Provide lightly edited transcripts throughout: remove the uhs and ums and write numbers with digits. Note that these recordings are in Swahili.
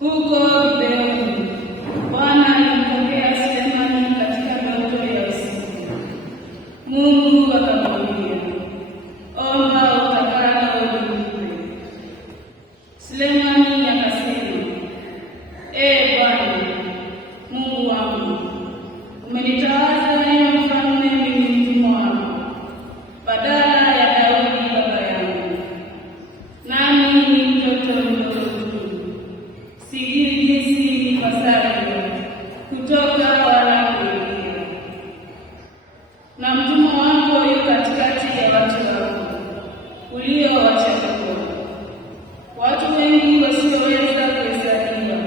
Huko Gibeoni, Bwana alimpokea Sulemani katika ndoto ya usiku. Mungu akamwambia, omba utakalo ulipe. Sulemani akasema, Ee Bwana Mungu wangu, umenitawaza niwe mfalme mimi mtumwa wako, badala ya Daudi baba yangu. Nami ni mtoto mdogo tu, sijui jinsi nipasavyo kutoka wala kuingia. Na mtumwa wako yu katikati ya watu wako uliowachagua, watu wengi wasioweza kuhesabiwa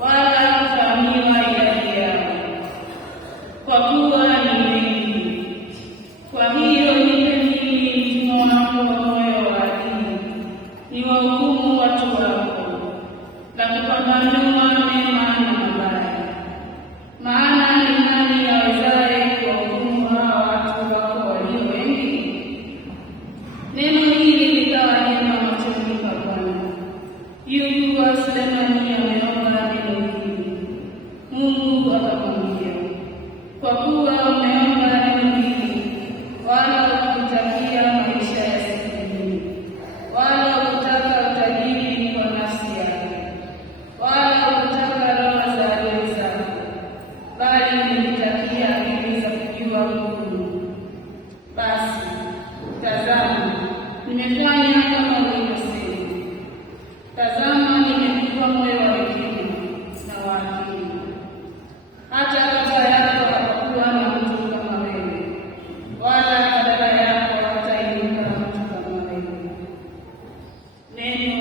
wala kufahamiwa idadi yao, kwa kuwa ni wengi. Kwa hiyo nipe mimi mtumwa wako moyo wa adili, niwahukumu watu wako na kupambanua mema na mabaya. Maana ni nani awezaye kuwahukumu hawa watu wako walio wengi? Neno hili likawa jema machoni pa Bwana. Yuko Sulemani ameomba neno hili. Mungu akamwambia, kwa kuwa umeomba neno hili, wala hukutakia maisha ya siku nyingi, wala hukutaka utajiri kwa nafsi yako, wala hukutaka roho za adui zako, bali ulitakia akili za kujua hukumu. Basi tazama, nimefanya kama ulivyosema. Tazama, nimekupa moyo wa hekima na wa akili. Hata baba yako hapakuwa na mtu kama wewe, wala dada yako hatainuka mtu kama wewe. Neno